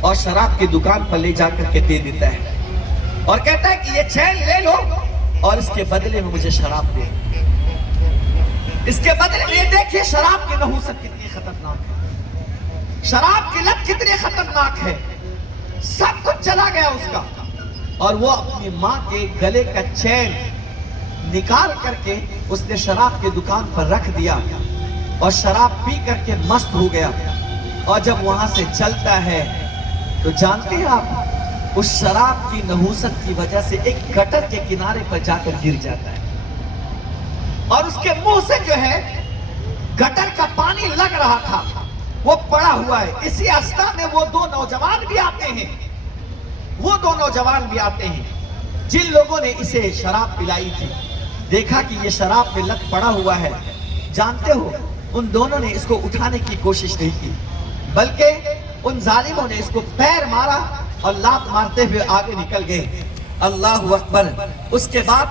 اور شراب کی دکان پر لے جا کر کے دے دیتا ہے اور کہتا ہے کہ یہ چین لے لو اور اس کے بدلے میں مجھے شراب دے. اس کے بدلے میں یہ دیکھیے شراب کی نحوست کتنی خطرناک ہے, شراب کی لت کتنی خطرناک ہے. سب کچھ چلا گیا اس کا, اور وہ اپنی ماں کے گلے کا چین نکال کر کے اس نے شراب کی دکان پر رکھ دیا اور شراب پی کر کے مست ہو گیا. اور جب وہاں سے چلتا ہے تو جانتے ہیں آپ, اس شراب کی نحوست کی وجہ سے ایک گٹر کے کنارے پر جا کر گر جاتا ہے, اور اس کے منہ سے جو ہے گٹر کا پانی لگ رہا تھا وہ پڑا ہوا ہے. اسی اسنا میں وہ دو نوجوان بھی آتے ہیں جن لوگوں نے اسے شراب پلائی تھی. دیکھا کہ یہ شراب پہ لت پڑا ہوا ہے. جانتے ہو ان دونوں نے اس کو اٹھانے کی کوشش نہیں کی, بلکہ ان ظالموں نے اس کو پیر مارا اور لات مارتے ہوئے آگے نکل گئے. اللہ اکبر. اس کے بعد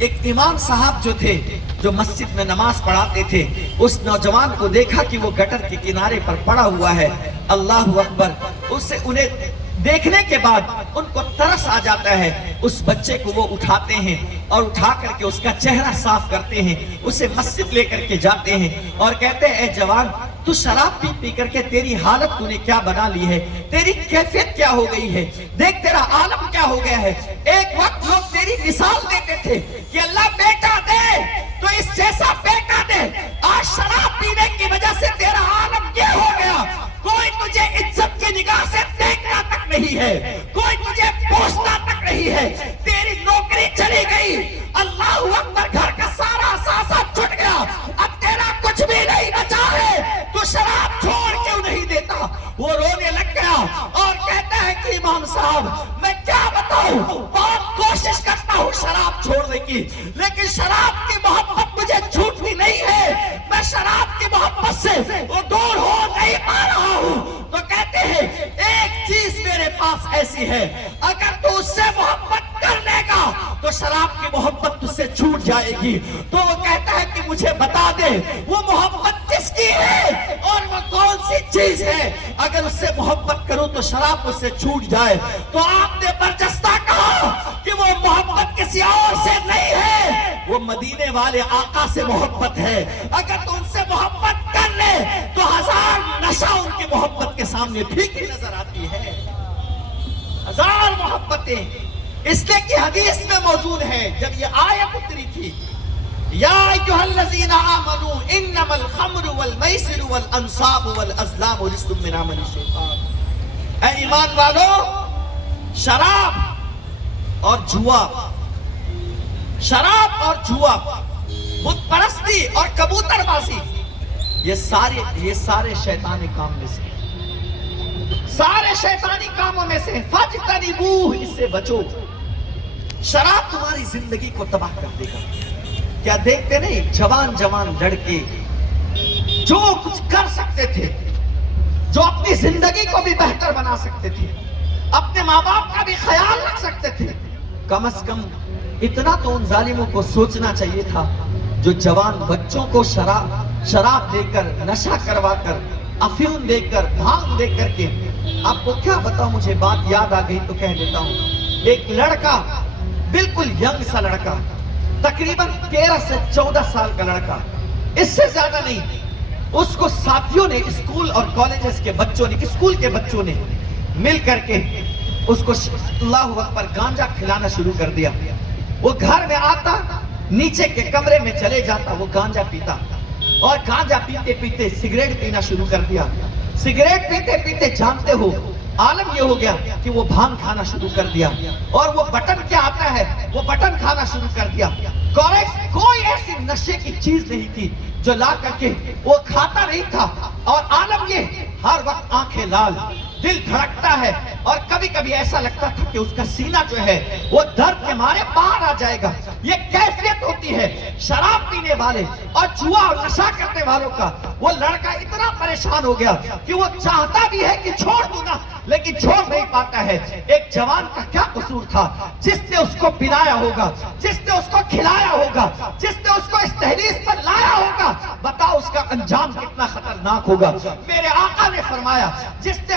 ایک امام صاحب جو تھے, جو مسجد میں نماز پڑھاتے تھے, اس نوجوان کو دیکھا کہ وہ گٹر کے کنارے پر پڑا ہوا ہے. اللہ اکبر. انہیں دیکھنے کے بعد ان کو ترس آ جاتا ہے. اس بچے کو وہ اٹھاتے ہیں اور اٹھا کر کے اس کا چہرہ صاف کرتے ہیں, اسے مسجد لے کر کے جاتے ہیں اور کہتے ہیں اے جوان, تو شراب پی پی کر کے تیری حالت تو نے کیا بنا لی ہے, تیری کیفیت کیا ہو گئی ہے, دیکھ تیرا عالم کیا ہو گیا ہے. ایک وقت لوگ تیری مثال دیتے تھے کہ اللہ بیٹا دے تو اس جیسا بیٹا دے, آج شراب پینے کی وجہ سے تیرا عالم یہ ہو گیا, کوئی تجھے عزت کی نگاہ سے دیکھنا تک نہیں ہے, کوئی تجھے پوچھنا تک نہیں ہے, تیری نوکری چلی گئی. اللہ اکبر. گھر کا سارا اثاثہ چھٹ گیا, اب تیرا کچھ بھی نہیں بچا ہے, تو شراب چھوڑ کیوں نہیں دیتا. وہ رونے لگ گیا اور کہتا ہے کہ امام صاحب میں کیا بتاؤں, بہت کوشش کرتا ہوں شراب چھوڑنے کی, لیکن شراب کی محبت مجھے چھوٹتی نہیں ہے, میں شراب کی محبت سے وہ دور ہو نہیں پا رہا ہوں. تو کہتے ہیں ایک چیز میرے پاس ایسی ہے, اگر تو اس سے محبت کر لے گا تو شراب کی محبت تجھ سے چھوٹ جائے گی. تو وہ کہتا ہے کہ مجھے بتا دے وہ محبت کس کی ہے اور وہ کون سی چیز ہے, اگر اس سے محبت کروں تو شراب اس سے چھوٹ جائے. تو آپ نے برجستہ کہا کہ وہ محبت کسی اور سے نہیں ہے, وہ مدینے والے آقا سے محبت ہے. اگر تو ان سے محبت کر لے تو ہزار نشہ ان کی محبت کے سامنے پھیکی نظر آتی ہے, ہزار محبتیں. اس لیے کہ حدیث میں موجود ہے, جب یہ آیت اتری تھی یا ایھا الذین آمنوا انما الخمر والمیسر والانصاب والازلام رجس من عمل الشیطان, اے ایمان والو شراب اور جوا, بت پرستی اور کبوتر بازی, یہ سارے شیطانی کام میں سے, سارے شیطانی کاموں میں سے. فاجتنبوہ, اس سے بچو. شراب تمہاری زندگی کو تباہ کر دے گا. کیا دیکھتے نہیں جوان لڑکے جو کچھ کر سکتے تھے, جو اپنی زندگی کو بھی بہتر بنا سکتے تھے, اپنے ماں باپ کا بھی خیال رکھ سکتے تھے, کم از کم اتنا تو ان ظالموں کو سوچنا چاہیے تھا جو جوان بچوں کو شراب دے کر, نشہ کروا کر, افیون دے کر, بھانگ دے کر کے. آپ کو کیا بتاؤں, مجھے بات یاد آ گئی تو کہہ دیتا ہوں. ایک لڑکا, بالکل ینگ سا لڑکا, تقریباً 13 سے 14 سال کا لڑکا, اس سے زیادہ نہیں, اس کو ساتھیوں نے, اسکول اور کالجز کے بچوں نے, اسکول کے بچوں نے مل کر کے اس کو اللہ اکبر گانجا کھلانا شروع کر دیا. وہ گھر میں آتا, نیچے کے کمرے میں چلے جاتا, وہ گانجا پیتا, اور گانجا پیتے پیتے سگریٹ پینا شروع کر دیا. سگریٹ پیتے پیتے جانتے ہو عالم یہ ہو گیا کہ وہ بھانگ کھانا شروع کر دیا, اور وہ بٹن کیا آتا ہے, وہ بٹن کھانا شروع کر دیا. کوئی ایسی نشے کی چیز نہیں تھی جو لا کر کے وہ کھاتا نہیں تھا, اور عالم یہ ہر وقت آنکھیں لال, دل دھڑکتا ہے, اور کبھی کبھی ایسا لگتا تھا کہ اس کا سینہ جو ہے وہ درد کے مارے باہر آ جائے گا. یہ کیفیت ہوتی ہے شراب پینے والے اور جوا اور نشہ کرنے والوں کا. وہ لڑکا اتنا پریشان ہو گیا کہ وہ چاہتا بھی ہے کہ چھوڑ دوں نا, لیکن چھوڑ نہیں پاتا ہے. ایک جوان کا کیا قصور تھا جس نے اس کو پلایا ہوگا, جس نے اس کو کھلایا ہوگا, جس نے اس کو اس دہلیز پر لایا ہوگا, بتاؤ اس کا انجام کتنا خطرناک ہوگا. میرے آقا نے فرمایا جس نے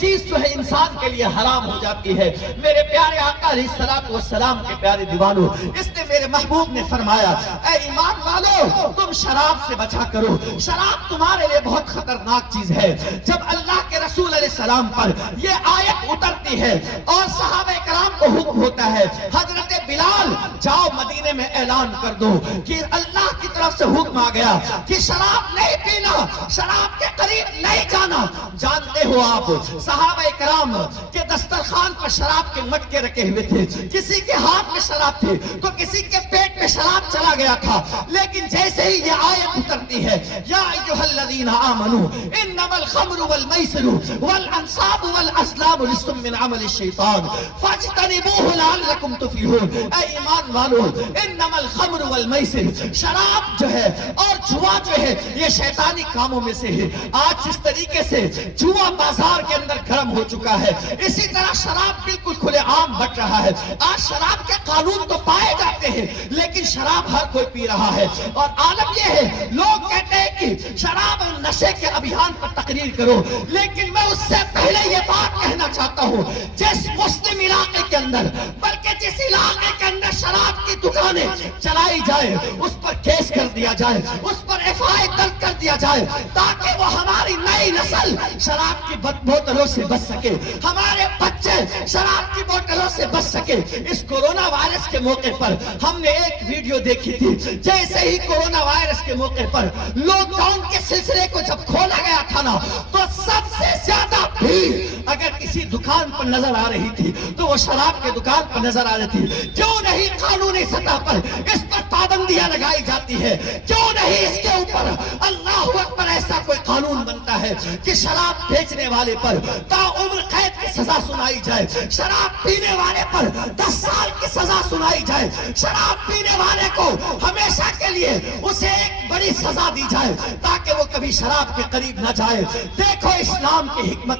چیز جو ہے انسان کے لیے حرام ہو جاتی ہے۔ میرے پیارے آقا علیہ الصلوۃ والسلام کے پیارے دیوانوں، اس نے میرے محبوب نے فرمایا اے ایمان والو تم شراب سے بچا کرو، شراب تمہارے لیے بہت خطرناک چیز ہے۔ جب اللہ کے رسول علیہ السلام پر یہ آیت اترتی ہے اور صحابہ کرام کو حکم ہوتا ہے حضرت بلال جاؤ مدینے میں اعلان کر دو کہ اللہ کی طرف سے حکم آ گیا کہ شراب نہیں پینا، شراب کے قریب نہیں جانا۔ جانتے ہو آپ صحابہ کرام کے دسترخوان پر شراب کے مٹکے رکھے ہوئے تھے، کسی کے ہاتھ میں شراب تھی تو کسی کے پیٹ میں شراب چلا گیا تھا، لیکن جیسے ہی یہ آیت اترتی ہے یا ایھا الذین آمنوا انما الخمر والمیسر والانصاب والازلام رجس من عمل الشیطان فاجتنبوه لعلکم تفلحون۔ اے ایمان والو انما الخمر والمیسر، شراب جو ہے اور جوا جو ہے یہ شیطانی کاموں میں سے ہے۔ آج جس طریقے سے جوا بازار کے اندر گرم ہو چکا ہے، اسی طرح شراب بالکل کھلے عام بٹ رہا ہے۔ آج شراب کے قانون تو پائے جاتے ہیں لیکن شراب ہر کوئی پی رہا ہے، اور عالم یہ ہے لوگ کہتے ہیں کہ شراب اور نشے کے ابھیان پر تقریر کرو، لیکن میں اس سے پہلے یہ بات کہنا چاہتا ہوں جس مسلم علاقے کے اندر بلکہ جس علاقے کے اندر شراب کی دکانیں چلائی جائے اس پر کیس کر دیا جائے، اس پر FI درج کر دیا جائے تاکہ وہ ہماری نئی نسل شراب کی بوتلوں سے بچ سکے، ہمارے بچے شراب کی بوتلوں سے بچ سکے۔ اس کورونا وائرس کے موقع پر ہم نے ایک ویڈیو دیکھی تھی، جیسے ہی کورونا وائرس کے موقع پر لاک ڈاؤن کے سلسلے کو جب کھولا گیا تھا نا تو سب سے زیادہ بھیڑ اگر کسی دکان پر نظر آ رہی تھی تو وہ شراب کے دکان پر نظر آ رہی تھی۔ کیوں نہیں قانونی سطح پر اس پر پابندیاں لگائی جاتی ہے؟ کیوں نہیں اس کے اوپر اللہ اکبر ایسا کوئی قانون بنتا ہے کہ شراب بیچنے والے پر تاعمر قید کی سزا سنائی جائے، شراب پینے والے پر 10 سال کی سزا سنائی جائے، شراب پینے والے کو ہمیشہ کے لیے اسے ایک بڑی سزا دی جائے تاکہ وہ کبھی شراب کے قریب نہ جائے۔ دیکھو اسلام کی حکمت